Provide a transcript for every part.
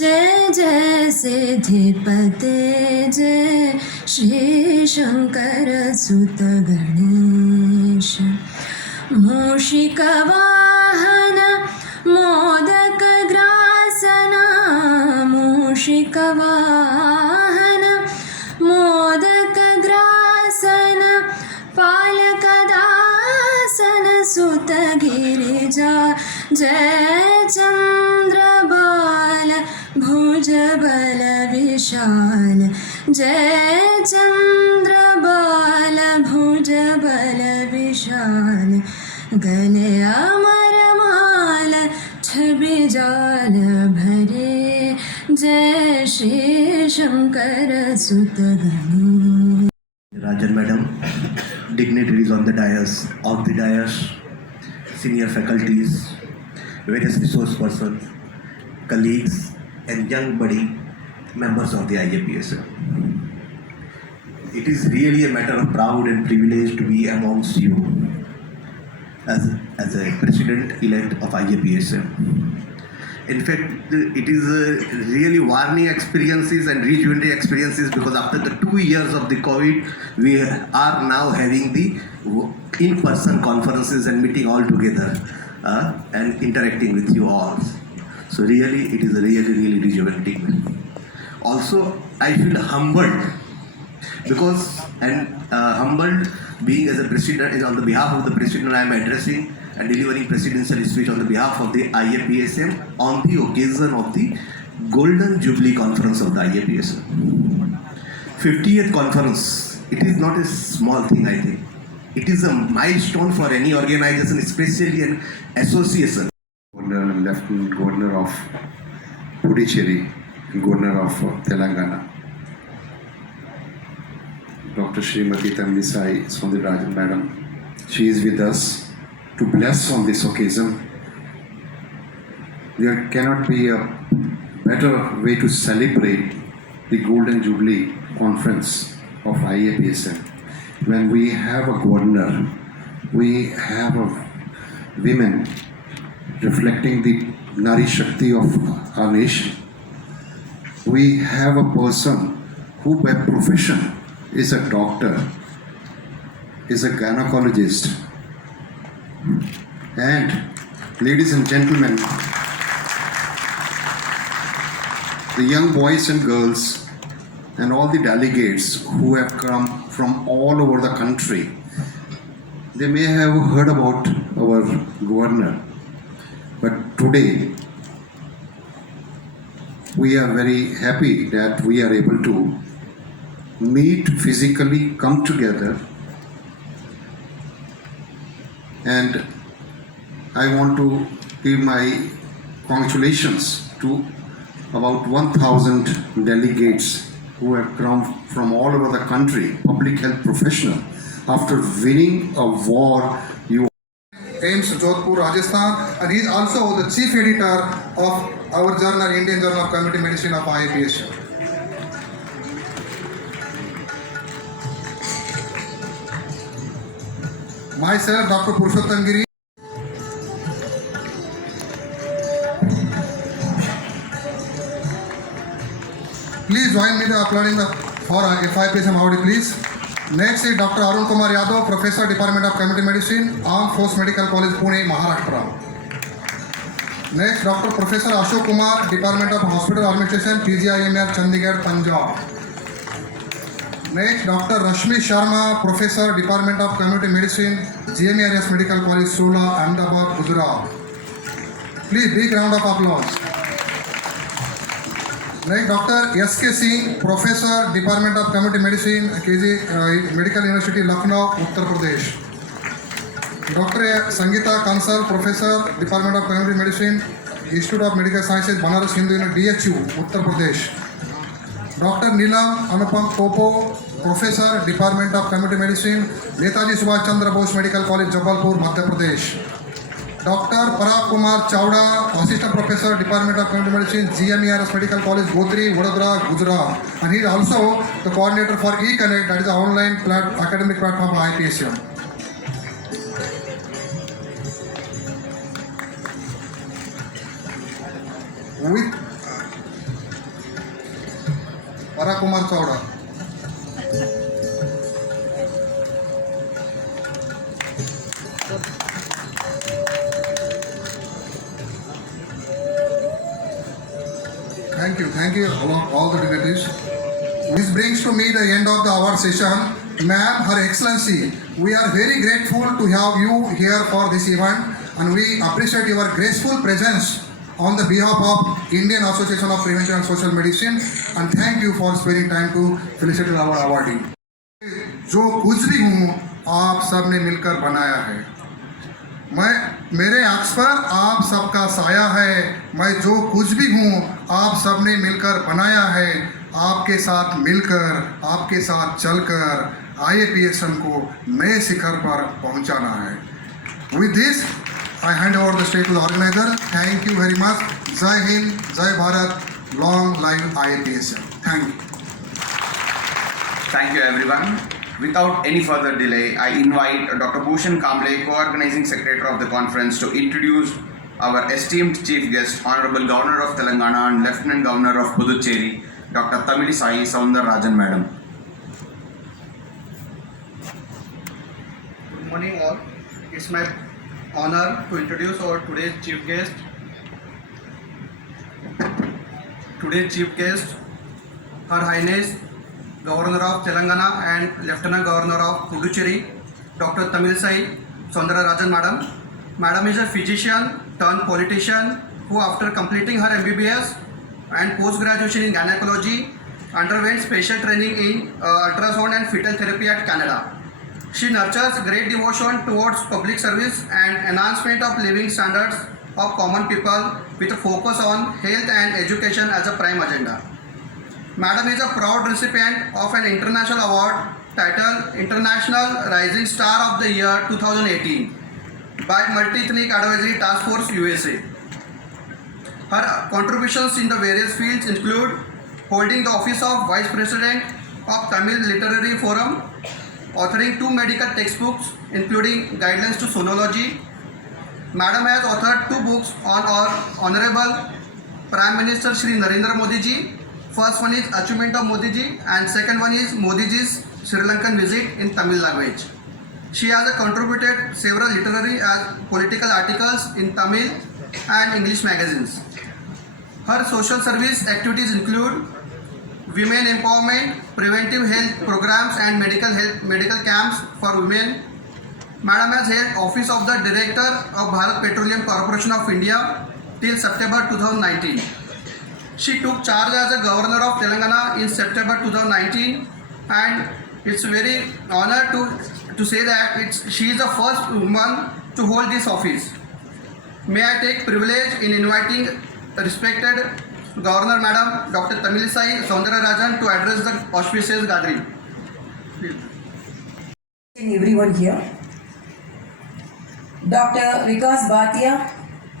जय जय सिद्धिपते जय श्री शंकर सुत गणेश मूषिकवाहन मोदक ग्रासना मूषिकवाहन मोदक ग्रासन पालकदासन सुत गिरिजा जय चंद्रबाल भुजबल विशाल जय चंद्रबाल भुजबल विशाल गले अमरमाल छवि जाल भरे जय श्री शंकर सुत Ganesh. Rajan Madam, dignitaries on the dais, senior faculties, various resource persons, colleagues, and young budding members of the IAPSM. It is really a matter of proud and privilege to be amongst you as a president-elect of IAPSM. In fact, it is really warming experiences and rejuvenating experiences because after the 2 years of the COVID, we are now having the in-person conferences and meeting all together and interacting with you all. So really, it is really rejuvenating. Also, I feel humbled because humbled being as a president is on the behalf of the president I am addressing and delivering presidential speech on the behalf of the IAPSM on the occasion of the Golden Jubilee Conference of the IAPSM. 50th conference, it is not a small thing, I think. It is a milestone for any organization, especially an association. Governor and Lieutenant Governor of Puducherry and Governor of Telangana. Dr. Srimati Tamisai Rajan Madam. She is with us to bless on this occasion. There cannot be a better way to celebrate the Golden Jubilee Conference of IAPSM. When we have a governor, we have a women reflecting the Nari Shakti of our nation. We have a person who by profession is a doctor, is a gynecologist. And ladies and gentlemen, the young boys and girls and all the delegates who have come from all over the country, they may have heard about our governor, but today we are very happy that we are able to meet physically, come together. And I want to give my congratulations to about 1,000 delegates who have come from all over the country, public health professional. After winning a war, AIIMS Jodhpur, Rajasthan, and he is also the chief editor of our journal, Indian Journal of Community Medicine of IAPSM. Myself, Dr. Purshotam. Please join me in applauding for IAPSM Audi, please. Next is Dr. Arun Kumar Yadav, Professor, Department of Community Medicine, Armed Force Medical College, Pune, Maharashtra. Next, Dr. Professor Ashok Kumar, Department of Hospital Administration, PGIMR, Chandigarh, Punjab. Next, Dr. Rashmi Sharma, Professor, Department of Community Medicine, GMERS Medical College, Sola, Ahmedabad, Gujarat. Please, big round of applause. Next, Dr. S.K. Singh, Professor, Department of Community Medicine, KG Medical University, Lucknow, Uttar Pradesh. Dr. Sangeeta Kansal, Professor, Department of Community Medicine, Institute of Medical Sciences, Banaras Hindu University, DHU, Uttar Pradesh. Dr. Neelam Anupam Popo, Professor, Department of Community Medicine, Netaji Subhash Chandra Bose Medical College, Jabalpur, Madhya Pradesh. Dr. Parag Kumar Chawda, Assistant Professor, Department of Community Medicine, GMERS Medical College, Godri, Vadodara, Gujarat. And he is also the coordinator for eConnect, that is an online academic platform for IAPSM. Parakumar Chowda. Thank you all the dignitaries. This brings to me the end of the award session. Ma'am, Her Excellency, we are very grateful to have you here for this event and we appreciate your graceful presence on the behalf of Indian Association of Prevention and Social Medicine and thank you for sparing time to felicitate our awardee. जो कुछ भी हूँ आप सब ने मिलकर बनाया है, मैं मेरे अक्स पर आप सबका साया है, मैं जो कुछ भी हूँ आप सब ने मिलकर बनाया है, आपके साथ मिलकर आपके साथ चलकर IAPSM को नए शिखर पर पहुंचाना है. With this, I hand over the stage to the organizer. Thank you very much. Jai Hind, Jai Bharat, long live IAPSM. Thank you. Thank you everyone. Without any further delay, I invite Dr. Bhushan Kamble, co-organizing secretary of the conference, to introduce our esteemed chief guest, Honorable Governor of Telangana and Lieutenant Governor of Puducherry, Dr. Tamilisai Soundararajan Madam. Good morning all. It's my honor to introduce our today's chief guest. Today's chief guest, Her Highness Governor of Telangana and Lieutenant Governor of Puducherry, Dr. Tamilisai Soundararajan Madam. Madam is a physician turned politician who, after completing her MBBS and post-graduation in gynecology, underwent special training in ultrasound and fetal therapy at Canada. She nurtures great devotion towards public service and enhancement of living standards of common people with a focus on health and education as a prime agenda. Madam is a proud recipient of an international award titled International Rising Star of the Year 2018 by Multi-Ethnic Advisory Task Force USA. Her contributions in the various fields include holding the office of Vice President of Tamil Literary Forum, authoring 2 medical textbooks including Guidelines to Sonology. Madam has authored 2 books on our Honorable Prime Minister Shri Narendra Modi ji. First one is Achievement of Modi ji and second one is Modi ji's Sri Lankan visit in Tamil language. She has contributed several literary and political articles in Tamil and English magazines. Her social service activities include women empowerment, preventive health programs and medical camps for women. Madam has held office of the Director of Bharat Petroleum Corporation of India till September 2019. She took charge as a Governor of Telangana in September 2019 and it's very honor to say that she is the first woman to hold this office. May I take privilege in inviting respected Governor Madam Dr. Tamilisai Soundararajan to address the auspicious gathering. Everyone here. Dr. Vikas Bhatia,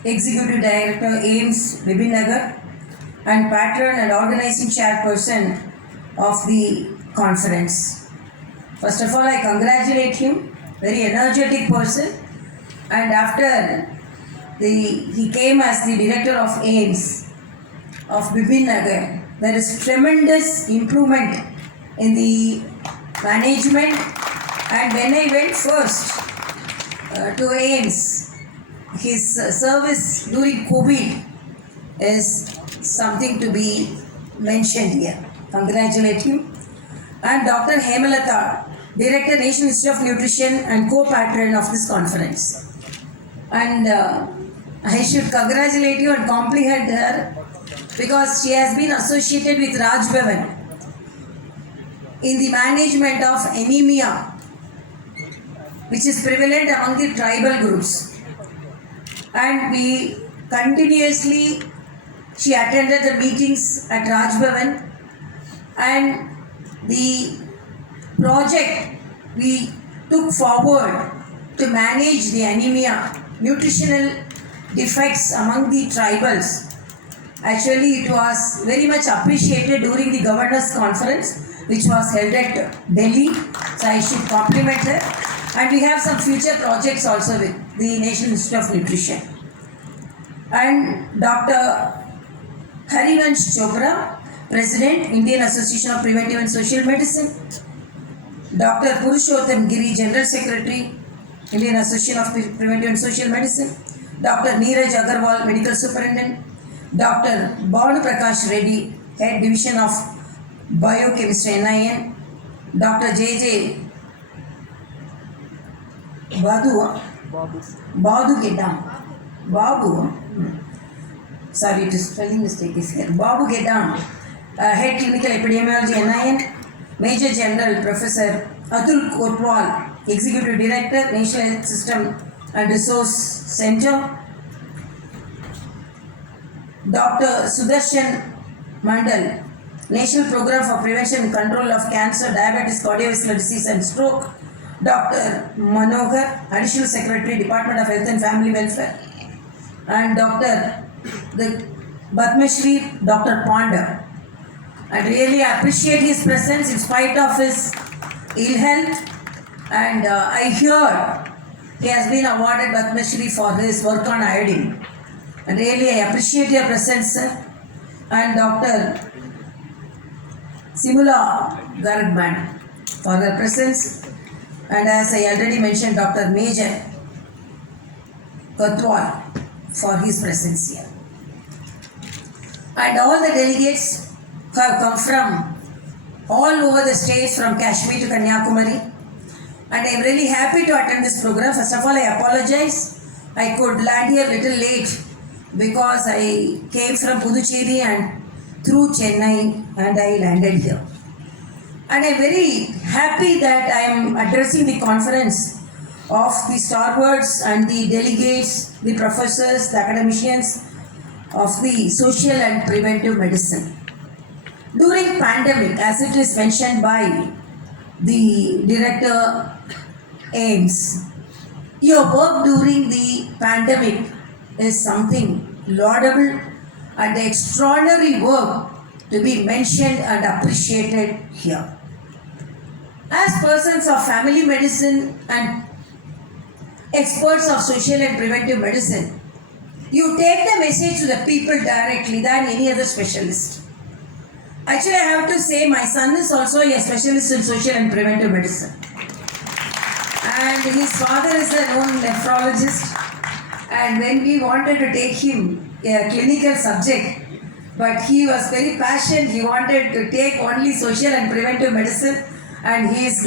Executive Director AIIMS Bibingr&NIN and patron and organizing chairperson of the conference. First of all, I congratulate him, very energetic person, and after he came as the director of AIIMS of Bibingr&NIN, there is tremendous improvement in the management, and when I went first to AIIMS, his service during COVID is something to be mentioned here. Congratulate him. And Dr. Hemalata, Director, National Institute of Nutrition and co-patron of this conference. And I should congratulate you and compliment her because she has been associated with Raj Bhavan in the management of anemia, which is prevalent among the tribal groups. And we continuously, she attended the meetings at Raj Bhavan, and the project we took forward to manage the anemia, nutritional defects among the tribals. Actually, it was very much appreciated during the Governors' Conference, which was held at Delhi. So I should compliment her. And we have some future projects also with the National Institute of Nutrition. And Dr. Harivansh Chopra, President, Indian Association of Preventive and Social Medicine. Dr. Purshotam Giri, General Secretary, Indian Association of Preventive and Social Medicine. Dr. Neeraj Agarwal, Medical Superintendent. Dr. Bhavanu Prakash Reddy, Head Division of Biochemistry, NIN. Dr. J.J. Badu Gedam. Babu. Sorry, it is spelling mistake is here. Babu Gedam, Head Clinical Epidemiology, NIN. Major General Professor Atul Kotwal, Executive Director, National Health System and Resource Center. Dr. Sudarshan Mandal, National Program for Prevention and Control of Cancer, Diabetes, Cardiovascular Disease and Stroke. Dr. Manohar, Additional Secretary, Department of Health and Family Welfare. And Dr. Padmashri, Dr. Panda. I really appreciate his presence in spite of his ill health. And I hear he has been awarded Padmashri for his work on iodine. And really I appreciate your presence, sir. And Dr. Simula Gargman for her presence. And as I already mentioned, Dr. Major Kotwal for his presence here. And all the delegates who have come from all over the states, from Kashmir to Kanyakumari. And I am really happy to attend this program. First of all, I apologize. I could land here a little late because I came from Puducherry and through Chennai and I landed here. And I am very happy that I am addressing the conference of the stalwarts and the delegates, the professors, the academicians of the social and preventive medicine. During pandemic, as it is mentioned by the director AIIMS, your work during the pandemic is something laudable and extraordinary work to be mentioned and appreciated here. As persons of family medicine and experts of social and preventive medicine, you take the message to the people directly than any other specialist. Actually, I have to say my son is also a specialist in social and preventive medicine. And his father is a known nephrologist. And when we wanted to take him a clinical subject, but he was very passionate, he wanted to take only social and preventive medicine. And he is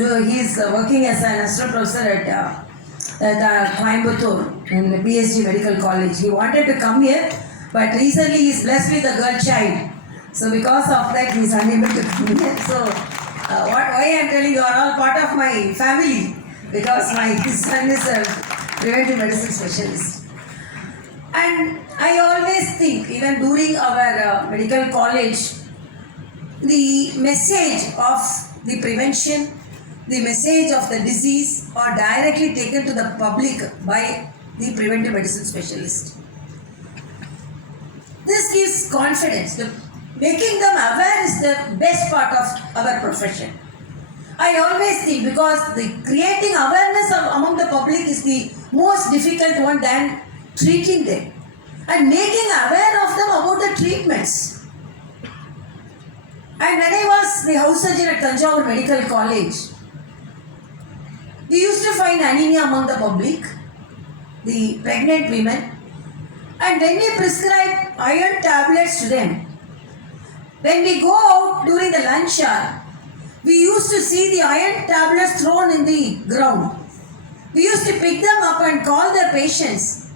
working as an assistant professor at Coimbatore in the PhD Medical College. He wanted to come here, but recently he is blessed with a girl child. So because of that, he is unable to come here. So why I am telling you are all part of my family, because my son is a preventive medicine specialist. And I always think, even during our medical college, the message of the prevention, the message of the disease are directly taken to the public by the preventive medicine specialist. This gives confidence. Making them aware is the best part of our profession. I always think, because the creating awareness among the public is the most difficult one than treating them and making aware of them about the treatments. And when I was the house surgeon at Tanjavur Medical College, we used to find anemia among the public, the pregnant women, and when we prescribe iron tablets to them, when we go out during the lunch hour, we used to see the iron tablets thrown in the ground. We used to pick them up and call the patients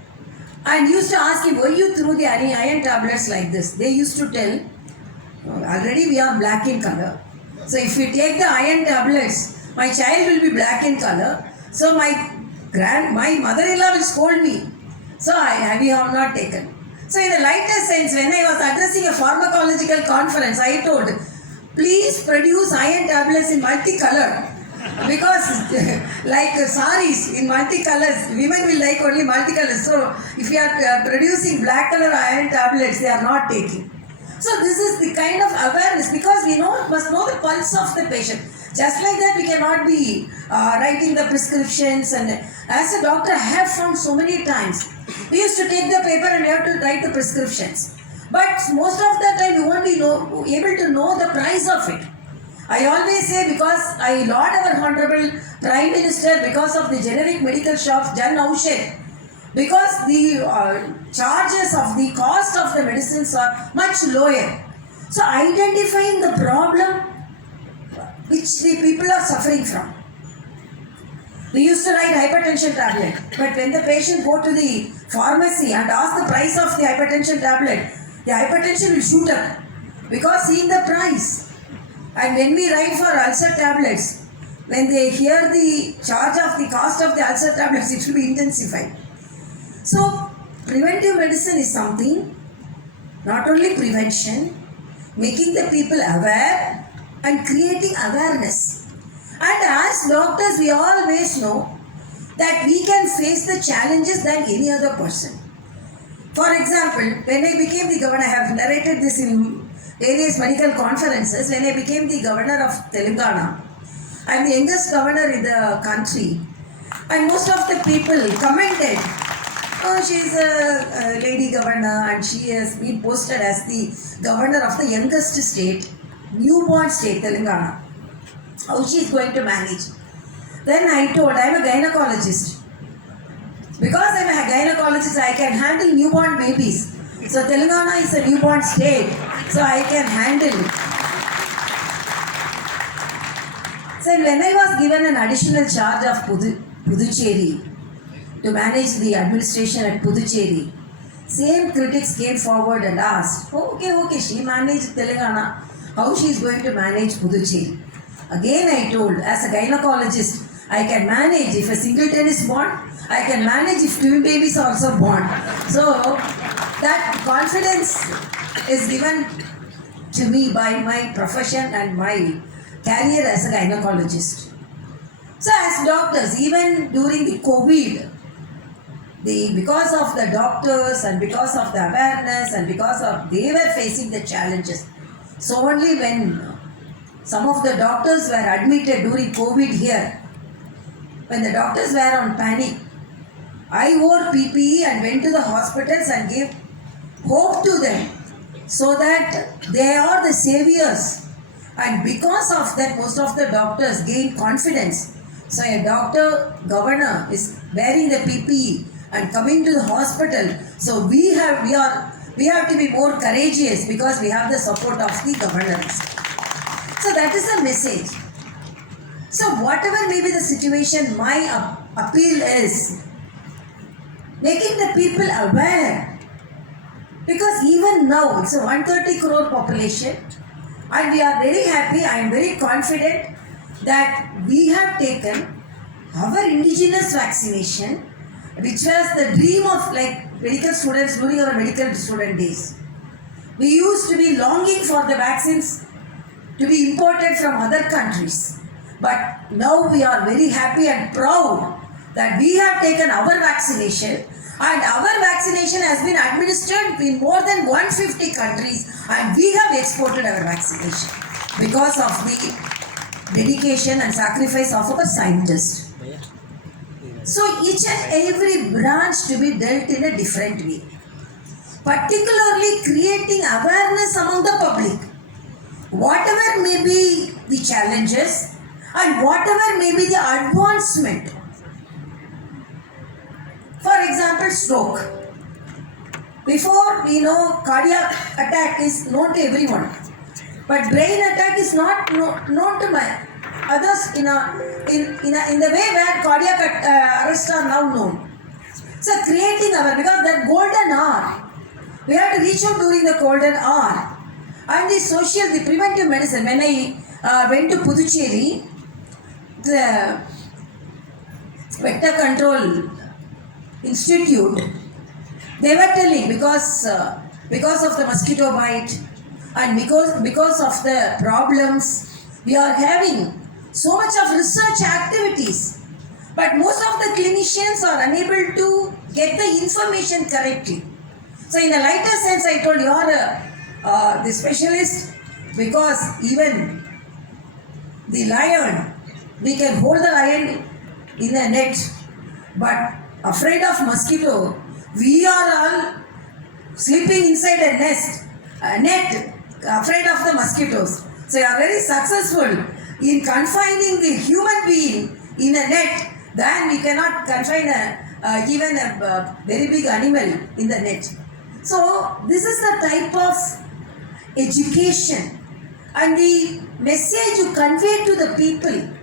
and used to ask him, why you threw the iron tablets like this? They used to tell, already we are black in color. So if we take the iron tablets, my child will be black in color. So my mother-in-law will scold me. So we have not taken. So in the lighter sense, when I was addressing a pharmacological conference, I told, please produce iron tablets in multicolor. Because like saris in multicolors, women will like only multicolors. So if you are producing black color iron tablets, they are not taking. So this is the kind of awareness, because we must know the pulse of the patient. Just like that, we cannot be writing the prescriptions. And as a doctor, I have found so many times, we used to take the paper and we have to write the prescriptions. But most of the time you won't be able to know the price of it. I always say, because I laud our Honorable Prime Minister because of the generic medical shops, Jan Aushad, because the charges of the cost of the medicines are much lower. So identifying the problem which the people are suffering from. We used to write hypertension tablet, but when the patient go to the pharmacy and ask the price of the hypertension tablet, the hypertension will shoot up because seeing the price. And when we write for ulcer tablets, when they hear the charge of the cost of the ulcer tablets, it will be intensified. So preventive medicine is something, not only prevention, making the people aware and creating awareness. And as doctors, we always know that we can face the challenges than any other person. For example, when I became the governor, I have narrated this in various medical conferences. When I became the governor of Telangana, I am the youngest governor in the country, and most of the people commented, oh, she is a lady governor and she has been posted as the governor of the youngest state, newborn state, Telangana. How she is going to manage? Then I told, I am a gynecologist. Because I am a gynecologist, I can handle newborn babies. So Telangana is a newborn state, so I can handle it. So when I was given an additional charge of Puducherry to manage the administration at Puducherry, same critics came forward and asked, okay, she managed Telangana, how she is going to manage Puducherry? Again I told, as a gynecologist, I can manage if a singleton is born, I can manage if twin babies are also born. So that confidence is given to me by my profession and my career as a gynecologist. So as doctors, even during the COVID, because of the doctors and because of the awareness and because of they were facing the challenges. So only when some of the doctors were admitted during COVID here, when the doctors were on panic, I wore PPE and went to the hospitals and gave hope to them so that they are the saviors. And because of that, most of the doctors gained confidence. So a doctor, governor is wearing the PPE and coming to the hospital. So we have to be more courageous because we have the support of the governors. So that is the message. So whatever may be the situation, my appeal is making the people aware. Because even now, it's a 130 crore population and we are very happy, I am very confident that we have taken our indigenous vaccination, which was the dream of medical students during our medical student days. We used to be longing for the vaccines to be imported from other countries. But now we are very happy and proud that we have taken our vaccination, and our vaccination has been administered in more than 150 countries, and we have exported our vaccination because of the dedication and sacrifice of our scientists. So each and every branch to be dealt in a different way, particularly creating awareness among the public. Whatever may be the challenges and whatever may be the advancement. For example, stroke. Before we know cardiac attack is known to everyone, but brain attack is not known to others in the way where cardiac arrests are now known. So creating because that golden hour, we have to reach out during the golden hour. And the preventive medicine, when I went to Puducherry, the Vector Control Institute, they were telling because of the mosquito bite and because of the problems, we are having so much of research activities. But most of the clinicians are unable to get the information correctly. So in a lighter sense, I told you are the specialist, because even the lion, we can hold the lion in a net, but afraid of mosquito, we are all sleeping inside a net, afraid of the mosquitoes. So you are very successful in confining the human being in a net. Then we cannot confine even a very big animal in the net. So this is the type of education and the message you convey to the people.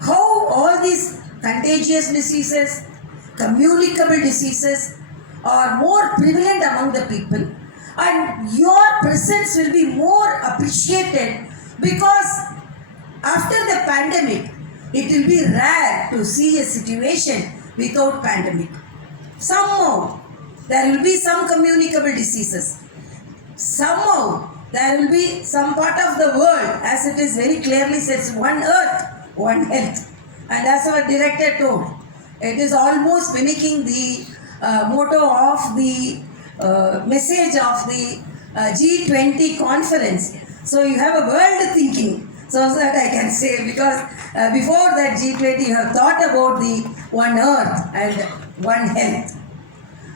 How all these contagious diseases, communicable diseases are more prevalent among the people, and your presence will be more appreciated because after the pandemic, it will be rare to see a situation without pandemic. Somehow, there will be some communicable diseases. Somehow, there will be some part of the world, as it is very clearly says, one earth, one health. And as our director told, it is almost mimicking the motto of the message of the G20 conference. So you have a world thinking, so that I can say, because before that G20 you have thought about the one earth and one health.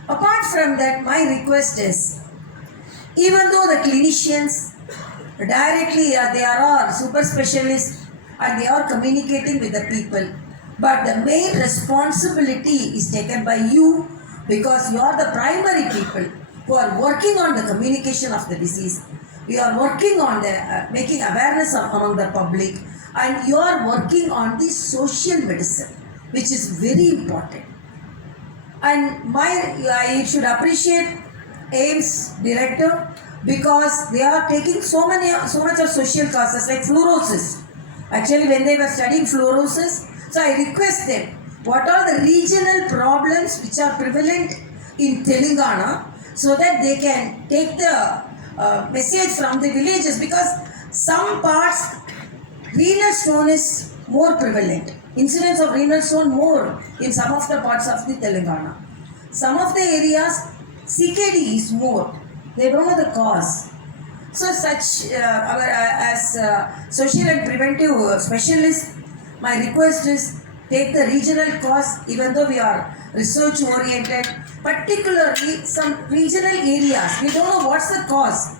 Apart from that, my request is, even though the clinicians directly they are all super specialists and they are communicating with the people, but the main responsibility is taken by you, because you are the primary people who are working on the communication of the disease. We are working on the making awareness among the public, and you are working on the social medicine, which is very important. And I should appreciate AIIMS director, because they are taking so much of social causes like fluorosis. Actually, when they were studying fluorosis, so I request them, what are the regional problems which are prevalent in Telangana, so that they can take the message from the villages, because some parts renal stone is more prevalent. Incidence of renal stone more in some of the parts of the Telangana. Some of the areas CKD is more. They don't know the cause. So such as social and preventive specialists, my request is take the regional cause, even though we are research oriented, particularly some regional areas. We don't know what's the cause,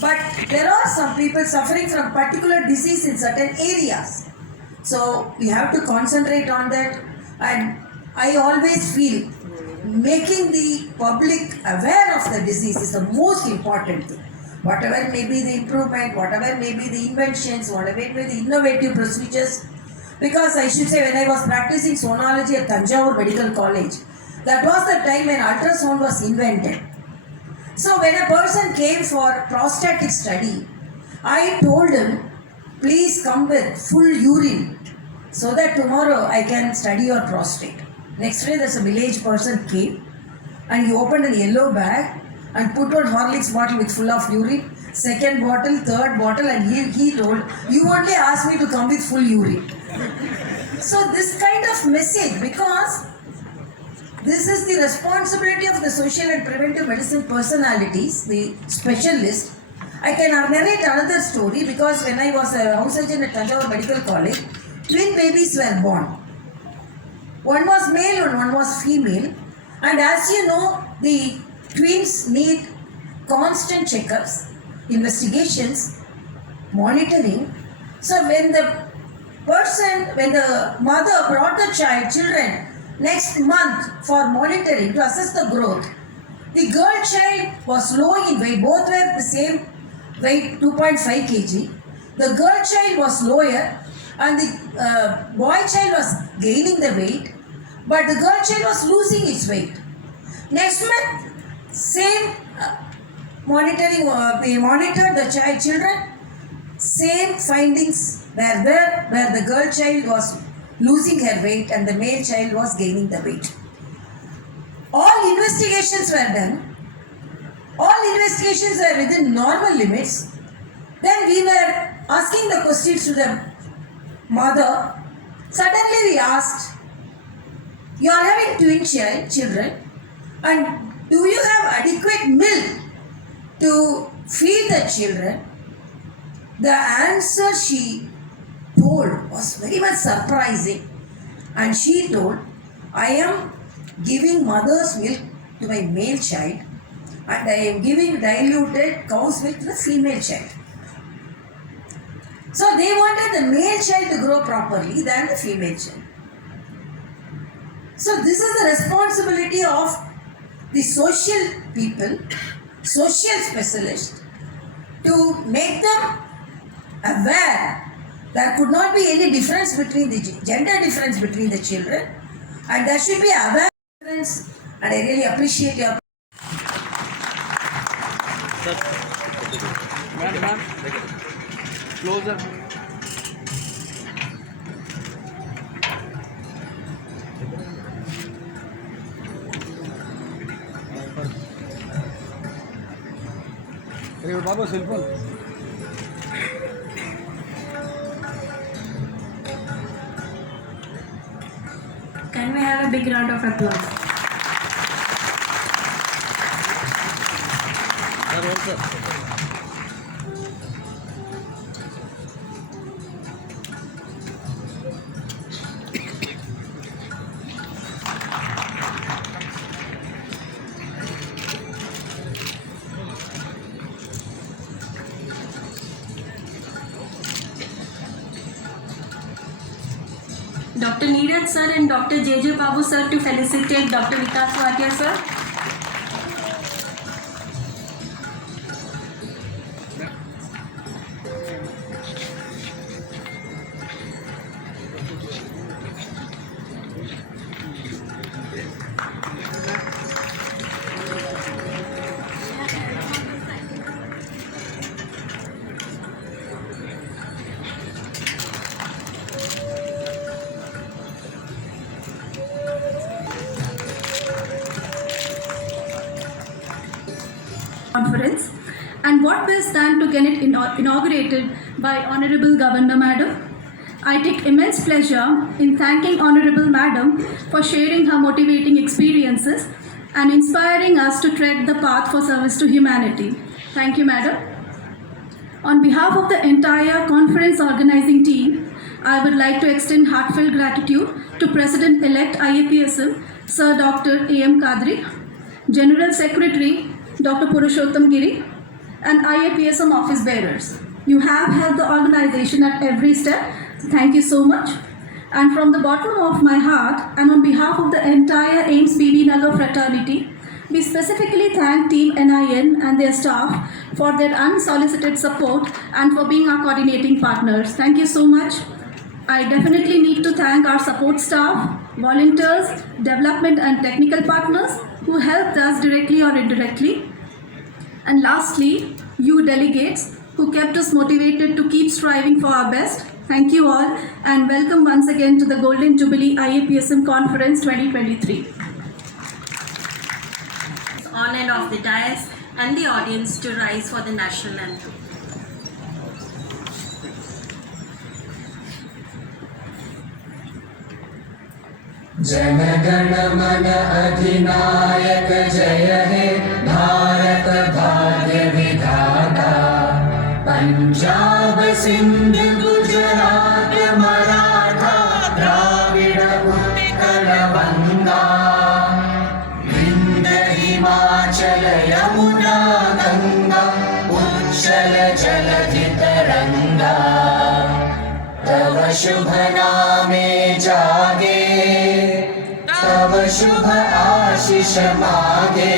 but there are some people suffering from particular disease in certain areas. So we have to concentrate on that, and I always feel making the public aware of the disease is the most important thing. Whatever may be the improvement, whatever may be the inventions, whatever may be the innovative procedures. Because I should say, when I was practicing sonology at Tanjavur Medical College, that was the time when ultrasound was invented. So when a person came for prostatic study, I told him, please come with full urine so that tomorrow I can study your prostate. Next day, there's a village person came and he opened a yellow bag and put one Horlicks bottle with full of urine, second bottle, third bottle, and he told, you only asked me to come with full urine. So this kind of message, because this is the responsibility of the social and preventive medicine personalities, the specialists. I can narrate another story, because when I was a house surgeon at Tanjavur Medical College, twin babies were born. One was male and one was female. And as you know, the twins need constant checkups, investigations, monitoring. So when the mother brought the children next month for monitoring to assess the growth, the girl child was low in weight. Both were the same weight, 2.5 kg. The girl child was lower and the boy child was gaining the weight, but the girl child was losing its weight. Next month, same monitoring, we monitored the children, same findings were there, where the girl child was losing her weight and the male child was gaining the weight. All investigations were done. All investigations were within normal limits. Then we were asking the questions to the mother. Suddenly we asked, you are having twin children, and do you have adequate milk to feed the children? The answer she told was very much surprising, and she told, I am giving mother's milk to my male child, and I am giving diluted cow's milk to the female child. So they wanted the male child to grow properly than the female child. So this is the responsibility of the social people, social specialists, to make them aware there could not be any difference between the gender difference between the children, and there should be awareness, and I really appreciate your Closer. Babu, cell phone. Can we have a big round of applause? Dr. Neeraj sir and Dr. J.J. Babu sir to felicitate Dr. Vikas Bhatia sir. Conference, and what best than to get it inaugurated by Honorable Governor Madam. I take immense pleasure in thanking Honorable Madam for sharing her motivating experiences and inspiring us to tread the path for service to humanity. Thank you, Madam. On behalf of the entire conference organizing team, I would like to extend heartfelt gratitude to President-elect IAPSM, Sir Dr. A.M. Kadri, General Secretary Dr. Purshotam and IAPSM office bearers. You have helped the organization at every step. Thank you so much. And from the bottom of my heart and on behalf of the entire AIIMS Bibingr fraternity, we specifically thank Team NIN and their staff for their unsolicited support and for being our coordinating partners. Thank you so much. I definitely need to thank our support staff, volunteers, development and technical partners who helped us directly or indirectly. And lastly, you delegates who kept us motivated to keep striving for our best. Thank you all and welcome once again to the Golden Jubilee IAPSM Conference 2023. On and off the dais and the audience to rise for the national anthem. जनगण मन अधिनायक जय हे भारत भाग्य विधाता पंजाब सिंध गुजरात मराठा द्राविड़ उत्कल बंगा विंध्य हिमाचल यमुना गंगा उच्चल जलधि तरंगा तव शुभ नामे जागे तव शुभ आशीष मागे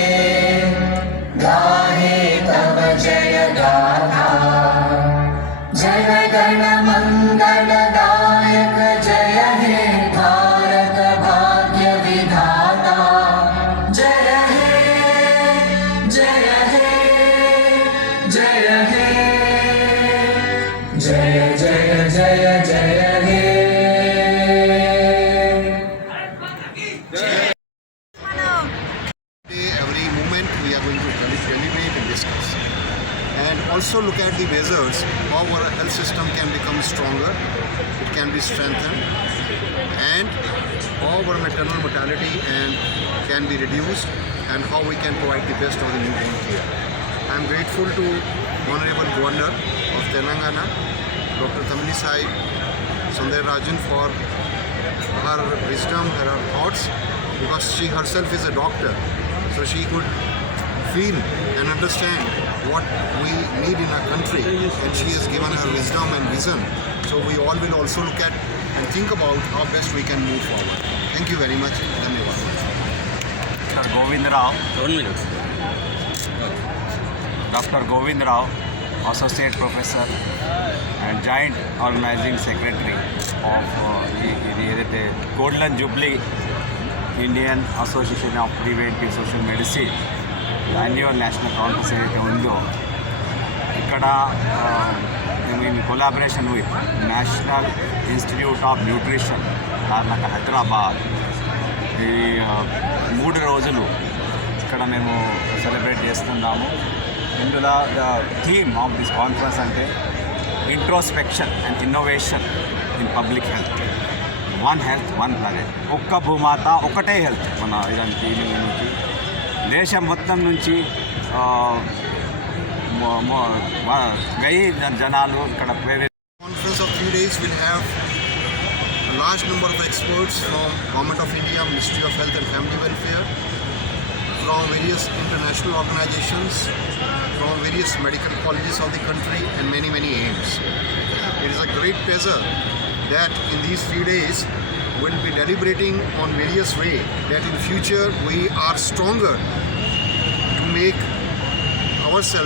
गाहे तव जय गाथा जय गण मंगल दायक जय हे भारत भाग्य विधाता जय हे जय हे जय हे जय जय जय जय हे Every moment we are going to deliberate and discuss. And also look at the measures how our health system can become stronger, it can be strengthened, and how our maternal mortality can be reduced, and how we can provide the best of the newborn care. I am grateful to Honorable Governor of Telangana, Dr. Tamilisai Rajan, for her wisdom, her thoughts, because she herself is a doctor, so she could feel and understand what we need in our country, and she has given her wisdom and vision. So we all will also look at and think about how best we can move forward. Thank you very much. Dhanyawad. Dr. Govind Rao. 1 minute. Dr. Govind Rao, Associate Professor and Joint Organizing Secretary of the Golden Jubilee Indian Association of Preventive Social Medicine, annual national conference ఏదైతే ఉందో ఇక్కడ in collaboration with National Institute of Nutrition, Hyderabad ఈ 3 రోజులు ఇక్కడ మేము celebrate చేస్తున్నాము. ఇందులో the theme of this conference అంటే introspection and innovation in public health. One health one planet. ఒక్క భూమాత ఒకటే హెల్త్. మన ఇలాంటి థీమింగ్ నుంచి దేశం మొత్తం నుంచి వెయ్యి జనాలు ఇక్కడ ప్రేరేప. Conference of 3 days will have a large number of experts from Government of India, Ministry of Health and Family Welfare, from various international organizations, from various medical colleges of the country, and many AIIMS. It is a great pleasure that in these 3 days we'll be deliberating on various ways that in future we are stronger to make ourselves